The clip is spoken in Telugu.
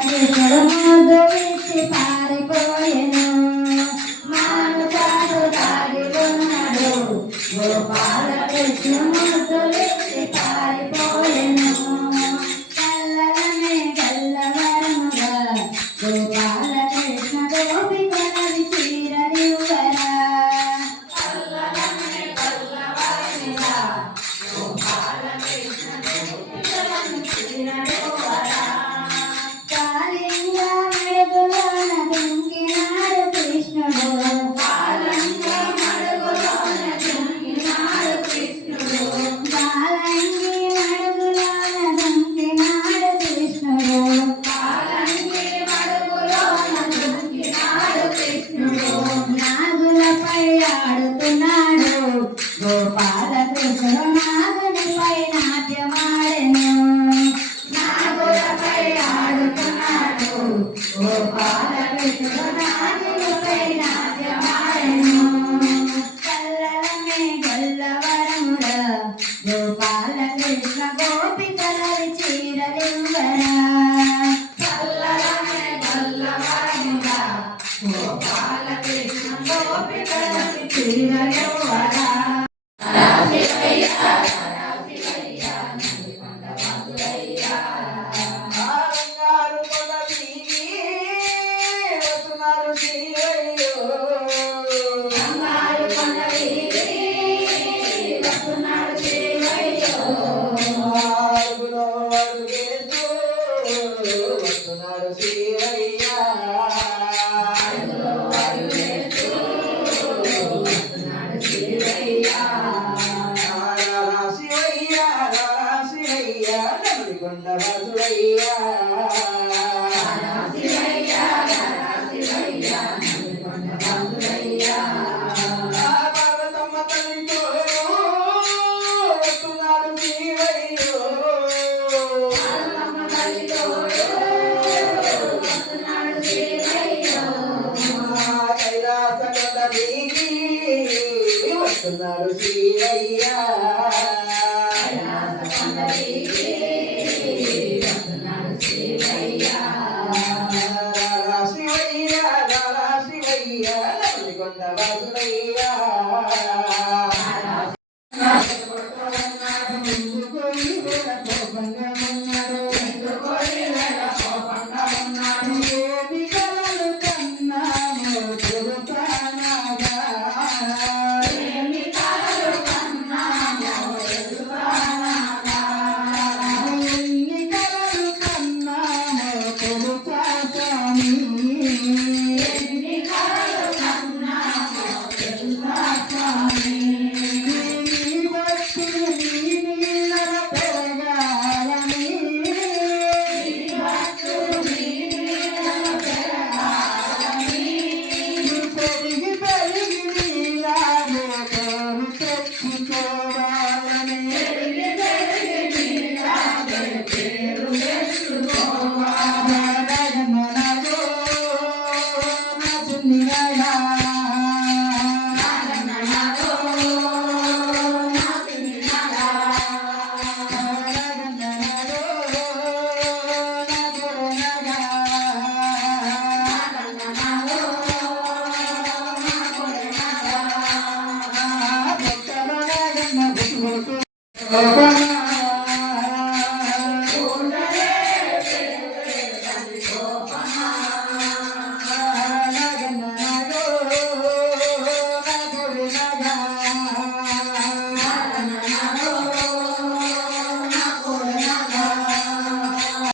కృష్ణుడు ముద్దు ఇచ్చి పారిపోయెను మానుసాడు తాగిస్తున్నాడు గోపాల కృష్ణ ముద్దు ఇచ్చి పారిపోయెను కల్లలనే గల్లవరముగా గోపాల కృష్ణ గోపికలవి చీరనివ్వరా కల్లలనే గల్లవరముగా గోపాల కృష్ణ గోపికలవి చీరనివ్వరా గోపాల కృష్ణుడు నాగునిపై నాట్యమాడెను నాగులపై ఆడుతున్నాడు గోపాల కృష్ణుడు నాగులపై నాట్యమాడెను కల్లలనే గల్లవరముడా గోపాల కృష్ణ గోపికలవి చీరలివ్వరా కల్లలనే గల్లవరముడా గోపాల కృష్ణ గోపికలవి చీరలివ్వరా వస్తున్నాడు శ్రీరయ్య శివయ్య శివయ్య కొండ వాసులయ్య